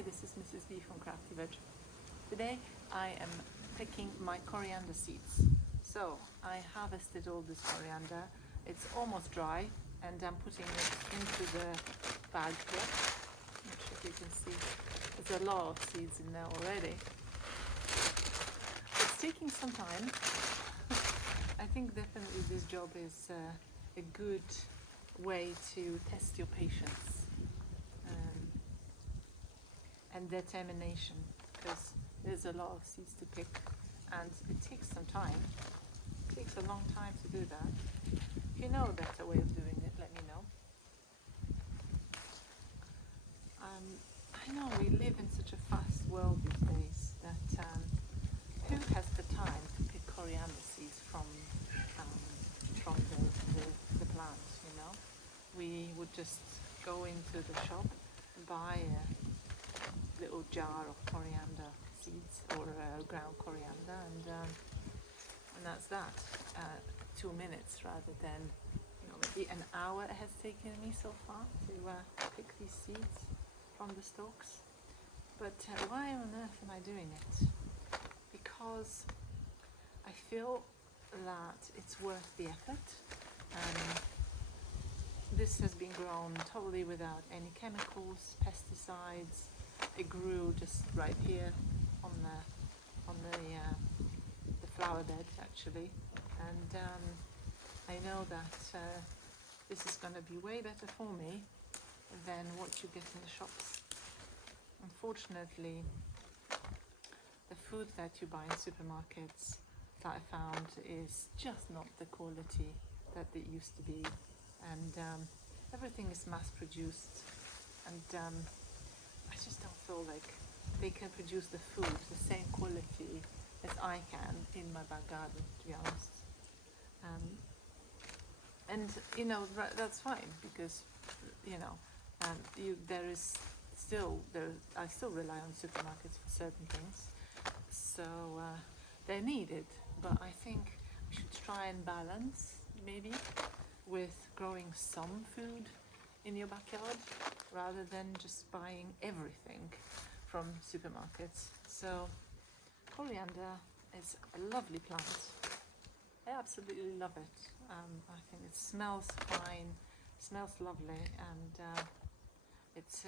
Hi, this is Mrs. B from Crafty Veg. Today I am picking my coriander seeds. So I harvested all this coriander. It's almost dry and I'm putting it into the bag here, which if you can see, there's a lot of seeds in there already. It's taking some time. I think definitely this job is a good way to test your patience and determination, because there's a lot of seeds to pick and it takes some time. It takes a long time to do that. If you know a better way of doing it, let me know. I know we live in such a fast world these days that who has the time to pick coriander seeds from the plant, you know? We would just go into the shop and buy a little jar of coriander seeds or ground coriander, and that's that. 2 minutes rather than maybe an hour it has taken me so far to pick these seeds from the stalks. But why on earth am I doing it? Because I feel that it's worth the effort. This has been grown totally without any chemicals, pesticides. It grew just right here on the flower bed actually, and I know that this is going to be way better for me than what you get in the shops. Unfortunately, the food that you buy in supermarkets that I found is just not the quality that it used to be, and everything is mass produced, and I just don't feel like they can produce the food the same quality as I can in my back garden, to be honest. And that's fine, because I still rely on supermarkets for certain things, so they're needed. But I think we should try and balance maybe with growing some food in your backyard rather than just buying everything from supermarkets. So coriander is a lovely plant. I absolutely love it. I think it smells fine, smells lovely, and it's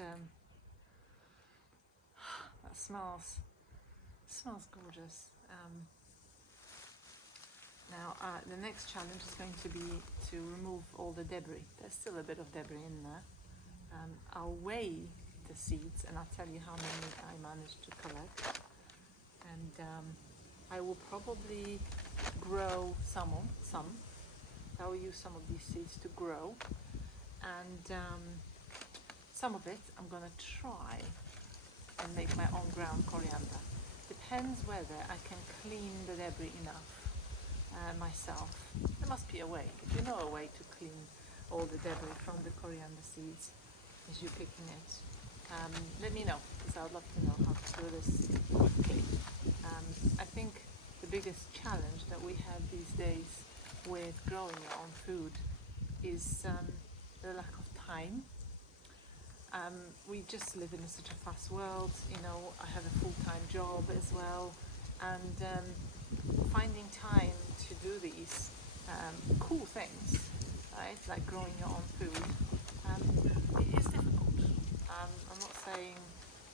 that smells gorgeous. Now the next challenge is going to be to remove all the debris. There's still a bit of debris in there. I'll weigh the seeds and I'll tell you how many I managed to collect, and I will probably grow some. I will use some of these seeds to grow, and some of it I'm going to try and make my own ground coriander. Depends whether I can clean the debris enough myself. There must be a way. If you know a way to clean all the debris from the coriander seeds as you're picking it, let me know, because I would love to know how to do this quickly. I think the biggest challenge that we have these days with growing your own food is the lack of time. We just live in such a fast world. I have a full-time job as well, and finding time to do these cool things, right, like growing your own food, it is difficult.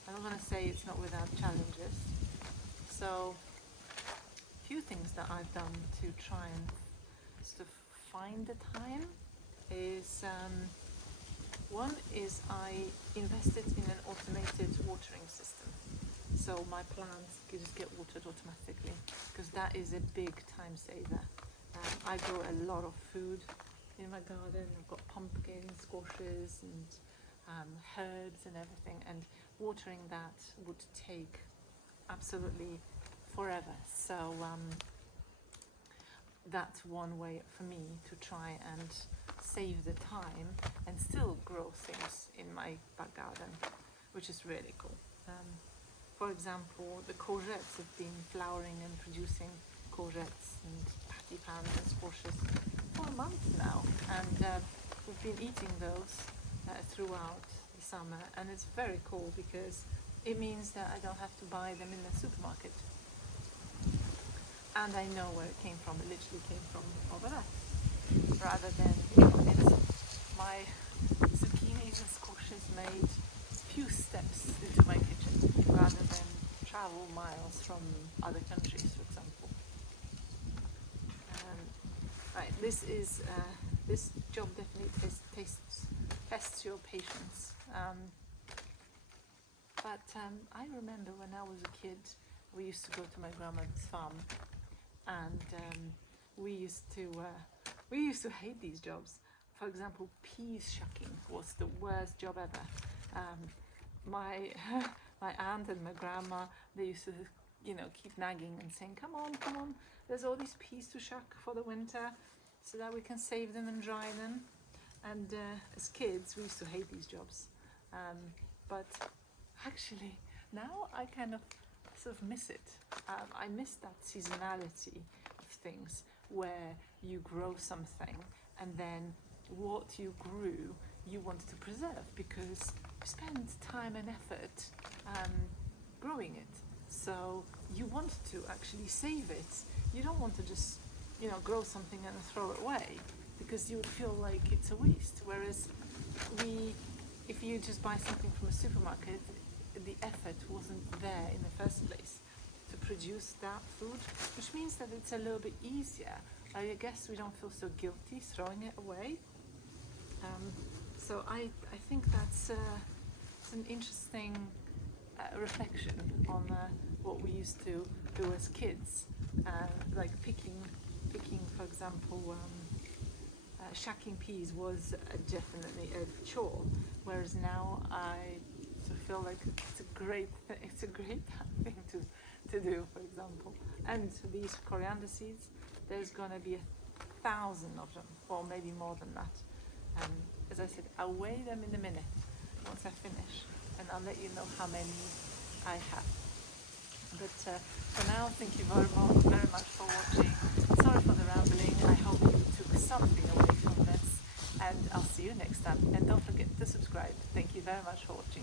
I'm not going to say it's not without challenges. So a few things that I've done to try and sort of find the time is, one is I invested in an automated watering system. So my plants just get watered automatically, because that is a big time saver. I grow a lot of food in my garden. I've got pumpkins, squashes, and herbs and everything, and watering that would take absolutely forever. So that's one way for me to try and save the time and still grow things in my back garden, which is really cool. For example, the courgettes have been flowering and producing courgettes and patty pans and squashes for a month now, and we've been eating those throughout the summer, and it's very cool because it means that I don't have to buy them in the supermarket. And I know where it came from. It literally came from over there. Rather than, it's my zucchinis and squashes made few steps into my kitchen rather than travel miles from other countries, for example. Right, this job definitely tests your patience. But I remember when I was a kid, we used to go to my grandmother's farm, and we used to hate these jobs. For example, peas shucking was the worst job ever. My my aunt and my grandma, they used to, keep nagging and saying, come on, there's all these peas to shuck for the winter so that we can save them and dry them. And as kids, we used to hate these jobs. But actually, now I kind of sort of miss it. I miss that seasonality of things where you grow something and then what you grew you wanted to preserve because you spent time and effort growing it. So you want to actually save it. You don't want to just, grow something and throw it away because you would feel like it's a waste. Whereas if you just buy something from a supermarket, the effort wasn't there in the first place to produce that food, which means that it's a little bit easier. I guess we don't feel so guilty throwing it away. So I think that's an interesting reflection on what we used to do as kids, like picking, for example, shacking peas was definitely a chore, whereas now I feel like it's a great thing to do, for example. And these coriander seeds, there's gonna be 1,000 of them, or maybe more than that. As I said, I'll weigh them in a minute once I finish, and I'll let you know how many I have. But for now, thank you very much for watching. Sorry for the rambling. I hope you took something away from this, and I'll see you next time. And don't forget to subscribe. Thank you very much for watching.